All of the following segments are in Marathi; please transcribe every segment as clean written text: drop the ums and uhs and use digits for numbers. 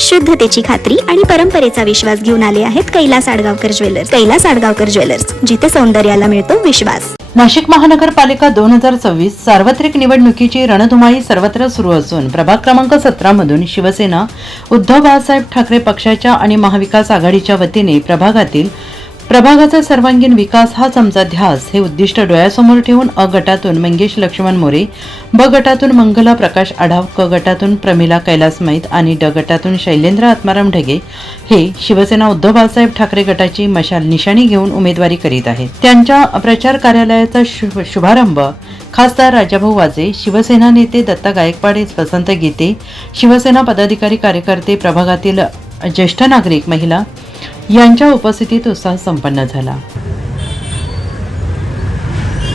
शुद्धतेची खात्री आणि परंपरेचा विश्वास घेऊन आले आहेत कैलास आडगावकर ज्वेलर्स. कैलास आडगावकर ज्वेलर्स, जिथे सौंदर्याला मिळतो विश्वास. नाशिक महानगरपालिका 2024 सार्वत्रिक निवडणुकीची रणधुमाळी सर्वत्र सुरू असून प्रभाग क्रमांक 17 मधून शिवसेना, उद्धव बाळासाहेब ठाकरे पक्षाच्या आणि महाविकास आघाडीच्या वतीने प्रभागाचा सर्वांगीण विकास हाच आमचा ध्यास हे उद्दिष्ट डोळ्यासमोर ठेवून अ गटातून मंगेश लक्ष्मण मोरे, ब गटातून मंगला प्रकाश आढाव, क गटातून प्रमिला कैलास मैत आणि ड गटातून शैलेंद्र आत्माराम ढगे हे शिवसेना उद्धव बाळासाहेब ठाकरे गटाची मशाल निशाणी घेऊन उमेदवारी करीत आहेत. त्यांच्या प्रचार कार्यालयाचा शुभारंभ खासदार राजाभाऊ वाजे, शिवसेना नेते दत्ता गायकवाड, वसंत गीते, शिवसेना पदाधिकारी कार्यकर्ते, प्रभागातील ज्येष्ठ नागरिक, महिला यांच्या उपस्थितीत उत्साह संपन्न झाला.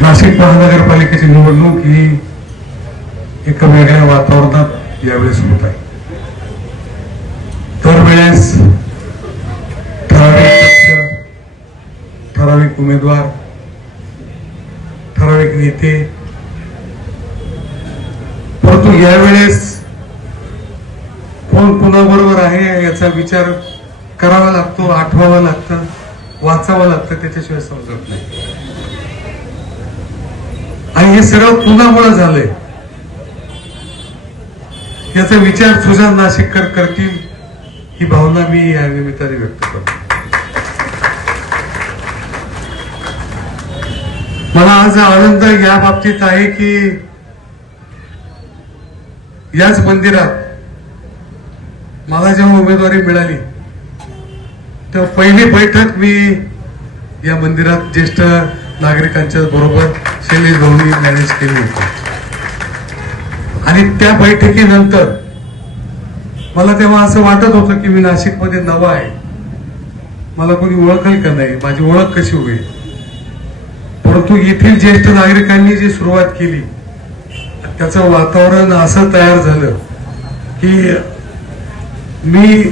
नाशिक महानगरपालिकेची निवडणूक ही एका वेगळ्या वातावरणात यावेळेस होत आहे. दरवेळेस ठराविक पक्ष, ठराविक उमेदवार, ठराविक नेते, परंतु यावेळेस कोण कोणाबरोबर आहे याचा विचार करावा लागतो, आठवावा लागतं, वाचावं लागतं, त्याच्याशिवाय समजत नाही. आणि हे सगळं कुणामुळे झालंय याचा विचार सुजान नाशिककर करतील ही भावना मी या निमित्ताने व्यक्त करतो. मला आज आनंद या बाबतीत आहे की याच मंदिरात मला जेव्हा उमेदवारी मिळाली तेव्हा पहिली बैठक मी या मंदिरात ज्येष्ठ नागरिकांच्या बरोबर शैलेश भाऊंनी मॅनेज केली होती. आणि त्या बैठकीनंतर मला तेव्हा असं वाटत होतं की मी नाशिकमध्ये नवा आहे, मला कोणी ओळखेल का नाही, माझी ओळख कशी होईल. परंतु येथील ज्येष्ठ नागरिकांनी जी सुरुवात केली त्याचं वातावरण असं तयार झालं की मी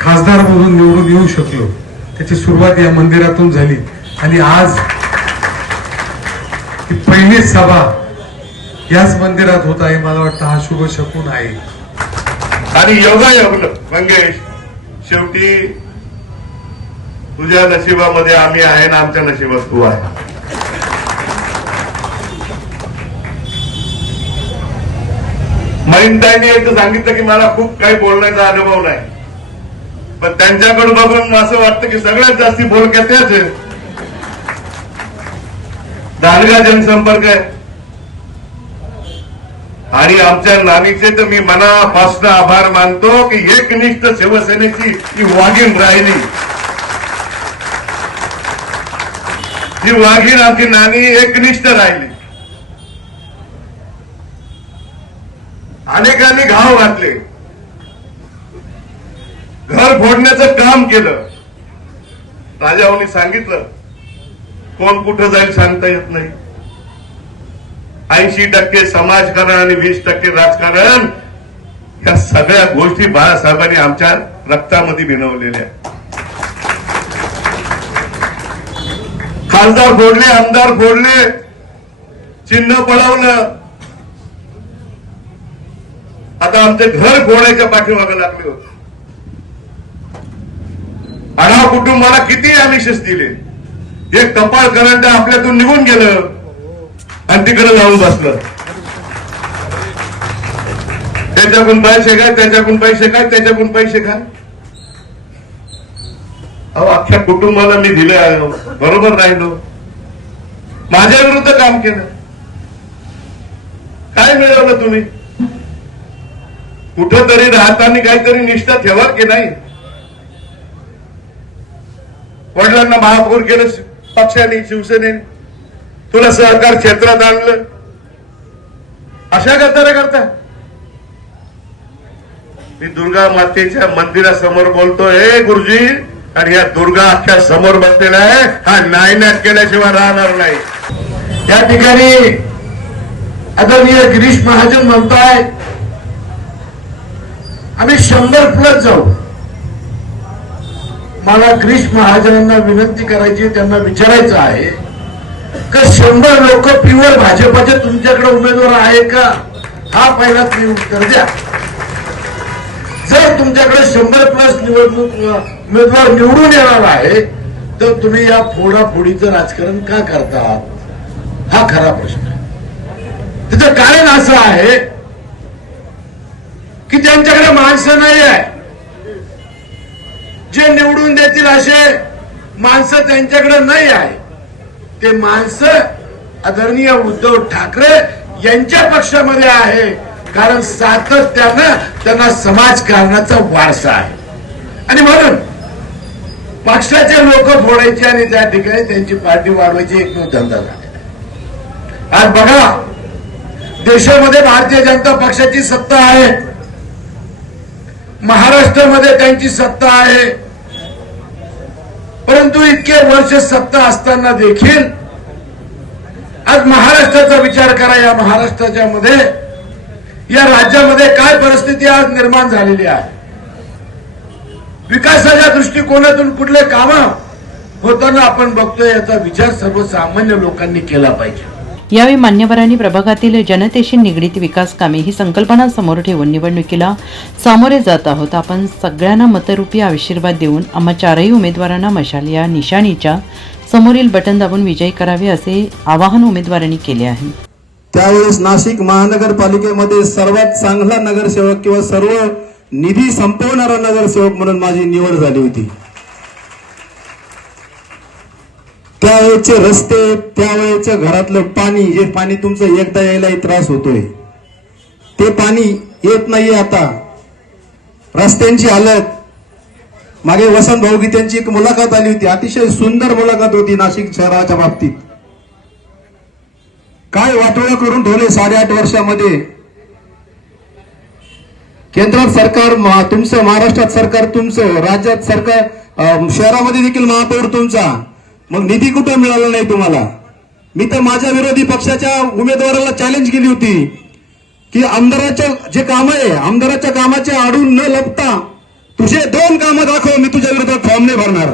खासदार म्हणून निवडून येऊ शकलो. त्याची सुरुवात या मंदिरातून झाली आणि आज ही पहिली सभा याच मंदिरात होत आहे. मला वाटतं हा शुभ शकून आहे. आणि योगायोग मंगेश, शेवटी तुझ्या नशिबामध्ये आम्ही आहे ना आमच्या नशिबात तू आहे. महिंदांनी एकदा सांगितलं की मला खूप काही बोलण्याचा अनुभव नाही, पण त्यांच्याकडून बघून असं वाटतं की सगळ्यात जास्ती बोलक्या त्याच आहेत. दांडगा जनसंपर्क आहे. आणि आमच्या नानीचे तर मी मनापासून आभार मानतो की एकनिष्ठ शिवसेनेची ही वाघीण राहिली. ही वाघीण आमची नानी एकनिष्ठ राहिली. अनेकांनी घाव घातले, घर फोडण्याचं काम केलं. राजाभाऊंनी सांगितलं कोण कुठं जाईल सांगता येत नाही. 80% समाजकारण आणि 20% राजकारण, या सगळ्या गोष्टी बाळासाहेबांनी आमच्या रक्तामध्ये भिनवलेल्या. खासदार फोडले, आमदार फोडले, चिन्ह पळवलं. आता आमचे घर फोडायच्या पाठीमागे लागले होते. आढाव कुटुंबाला किती आमिषच दिले. एक कपाळ करंट आपल्यातून निघून गेलं आणि तिकडे जाऊन बसलं. त्याच्याकडून पैसे काय, त्याच्याकडून पैसे काय, त्याच्याकडून पैसे काय. अहो, अख्ख्या कुटुंबाला मी दिलं, बरोबर राहिलो, माझ्या विरुद्ध काम केलं. काय मिळवलं तुम्ही? कुठंतरी राहताना काहीतरी निष्ठा ठेवा की नाही. वडिलांना महापौर केलं पक्षाने, शिवसेनेने, तुला सहकार क्षेत्रात आणलं, अशा गद्दाऱ्या करता. मी दुर्गा मातेच्या मंदिरासमोर बोलतोय, हे गुरुजी, आणि या दुर्गा अख्ख्या समोर बसलेला आहे, हा नायनाट केल्याशिवाय राहणार नाही. या ठिकाणी आदरणीय गिरीश महाजन म्हणताय आम्ही 100+ जाऊ. मला गिरीश महाजनांना विनंती करायची, त्यांना विचारायचं आहे का 100 लोक प्युअर भाजपचे तुमच्याकडे उमेदवार आहे का, हा पहिला तुम्ही उत्तर द्या. तुमच्याकडे 100+ निवडणूक उमेदवार निवडून येणार आहे, तर तुम्ही या फोडाफोडीचं राजकारण का करतात? हा खरा प्रश्न आहे. त्याचं कारण असं आहे की त्यांच्याकडे माणसं नाही आहे. जे निवडून देतील असे माणसं त्यांच्याकडे नाही आहे. ते माणसं आदरणीय उद्धव ठाकरे यांच्या पक्षामध्ये आहे, कारण सातत्यानं त्यांना समाजकारणाचा वारसा आहे. आणि म्हणून पक्षाचे लोक फोडायचे आणि त्या ठिकाणी त्यांची पार्टी वाढवायची एकमेव धंदा झाला. आज बघा, देशामध्ये भारतीय जनता पक्षाची सत्ता आहे, महाराष्ट्रामध्ये त्यांची सत्ता आहे, परंतु इतके वर्ष सत्ता असताना देखील आज महाराष्ट्राचा विचार करा. या महाराष्ट्राच्या मध्ये, या राज्यामध्ये काय परिस्थिती आज निर्माण झालेली आहे. विकासाच्या दृष्टिकोनातून कुठले काम होताना आपण बघतोय, याचा विचार सर्वसामान्य लोकांनी केला पाहिजे. यावेळी मान्यवरांनी प्रभागातील जनतेशी निगडीत विकास कामे ही संकल्पना समोर ठेवून निवडणुकीला सामोरे जात आहोत. आपण सगळ्यांना मतरूपी आशीर्वाद देऊन आम्हा चारही उमेदवारांना मशाल या निशाणीच्या समोरील बटन दाबून विजयी करावे असे आवाहन उमेदवारांनी केले आहे. त्यावेळेस नाशिक महानगरपालिकेमध्ये सर्वात चांगला नगरसेवक किंवा सर्व निधी संपवणारा नगरसेवक म्हणून माझी निवड झाली होती. त्यावेळेचे रस्ते, त्यावेळेचं घरातलं पाणी, जे पाणी तुमचं एकदा यायलाही त्रास होतोय, ते पाणी येत नाहीये आता. रस्त्यांची हालत, मागे वसंत भाऊ गीतेंची एक मुलाखत आली होती, अतिशय सुंदर मुलाखत होती नाशिक शहराच्या बाबतीत. काय वाटोळं करून ठेवले 8.5 वर्षामध्ये. केंद्रात सरकार तुमचं, महाराष्ट्रात सरकार तुमचं, राज्यात सरकार, शहरामध्ये देखील महापौर तुमचा, मग निधी कुठं मिळाला नाही तुम्हाला. मी तर माझ्या विरोधी पक्षाच्या उमेदवाराला चॅलेंज केली होती की आमदाराच्या जे काम आहे, आमदाराच्या कामाच्या आडून न लपता तुझे 2 कामं दाखव, मी तुझ्या विरोधात फॉर्म नाही भरणार.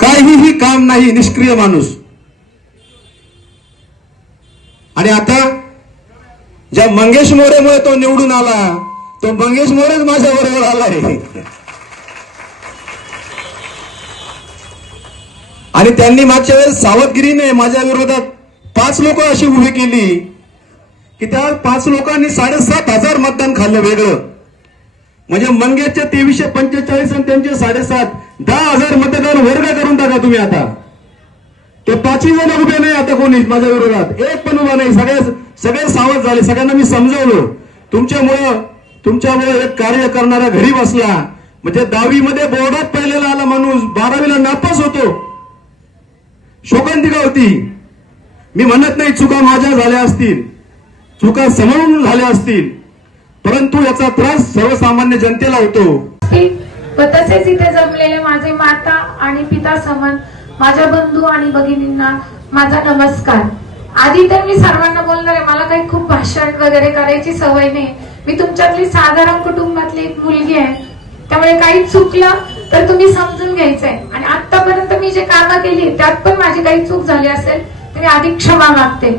काहीही काम नाही, निष्क्रिय माणूस. आणि आता ज्या मंगेश मोरेमुळे तो निवडून आला, तो मंगेश मोरेच माझ्या बरोबर आलाय. आणि त्यांनी मागच्या वेळेस सावधगिरीने माझ्या विरोधात 5 लोक अशी उभी केली की त्या 5 लोकांनी 7,500 मतदान खाल्लं वेगळं. म्हणजे मंगेशचे 2345 आणि त्यांचे 7,500, 10,000 मतदान वर्ग करून टाका तुम्ही. आता ते 5ही जण उभे नाही आता कोणी माझ्या विरोधात, एक पण उभा नाही. सगळे सावध झाले. सगळ्यांना मी समजवलं, तुमच्यामुळे एक कार्य करणारा घरी बसला. म्हणजे 10वी मध्ये बोर्डात पहिलेला आला माणूस 12वीला नापास होतो, शोकांतिका होती. मी म्हणत नाही चुका माझ्या झाल्या असतील, चुका समजून झाल्या असतील, परंतु याचा त्रास सर्वसामान्य जनतेला होतो. व तसेच इथे जमलेले माझे माता आणि पिता समान माझ्या बंधू आणि भगिनींना माझा नमस्कार. आधी तर मी सर्वांना बोलणार आहे, मला काही खूप भाषण वगैरे करायची सवय नाही. मी तुमच्यातली साधारण कुटुंबातली एक मुलगी आहे, त्यामुळे काही चुकलं तर तुम्ही समजून घ्यायचंय. आणि आतापर्यंत मी जे कामं केली त्यात पण माझी काही चूक झाली असेल तर मी आधी क्षमा मागते.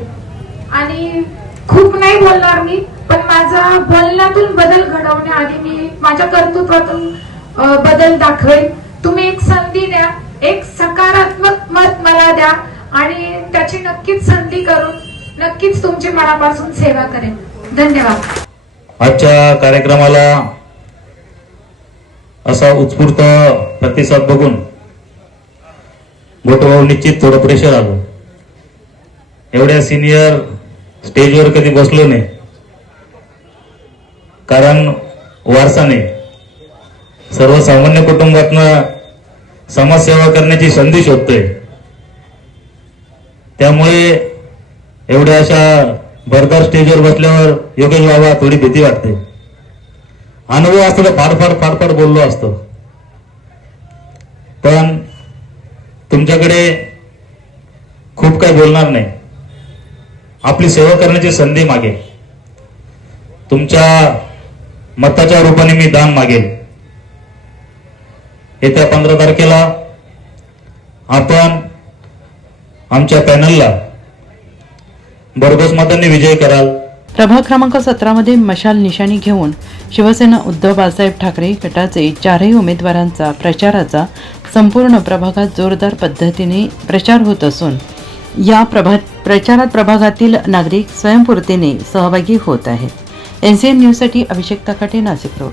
आणि खूप नाही बोलणार मी, पण माझा बोलण्यातून बदल घडवण्याआधी मी माझ्या कर्तृत्वातून बदल दाखवेल. तुम्ही एक संधी द्या, एक सकारात्मक मत मला द्या आणि त्याची नक्कीच संधी करून नक्कीच तुमची मनापासून सेवा करेन. धन्यवाद. आजच्या कार्यक्रमाला असा उत्स्फूर्त प्रतिसाद बघून मोठं निश्चित थोडं प्रेशर आलं. एवढ्या सिनियर स्टेजवर कधी बसलो नाही, कारण वारसा नाही. सर्वसामान्य कुटुंबातनं समाजसेवा करण्याची संधी शोधतोय. त्यामुळे एवढ्या अशा भरदार स्टेजवर बसल्यावर योगेश बाबा थोडी भीती वाटते. अनुभव असतो तर फाडफाड बोललो असतो, पण तुमच्याकडे खूप काही बोलणार नाही. आपली सेवा करण्याची संधी मागेल. तुमच्या मताच्या रूपाने मी दान मागेल. येत्या 15 तारखेला आपण आमच्या पॅनलला भरघोस मतांनी विजय कराल. प्रभाग क्रमांक 17 मध्ये मशाल निशाणी घेऊन शिवसेना उद्धव बाळासाहेब ठाकरे गटाचे 4ही उमेदवारांचा प्रचाराचा संपूर्ण प्रभागात जोरदार पद्धतीने प्रचार होत असून या प्रचारात प्रभागातील नागरिक स्वयंस्फूर्तीने सहभागी होत आहेत. NCN न्यूजसाठी अभिषेक तकाटे, नाशिक रोड.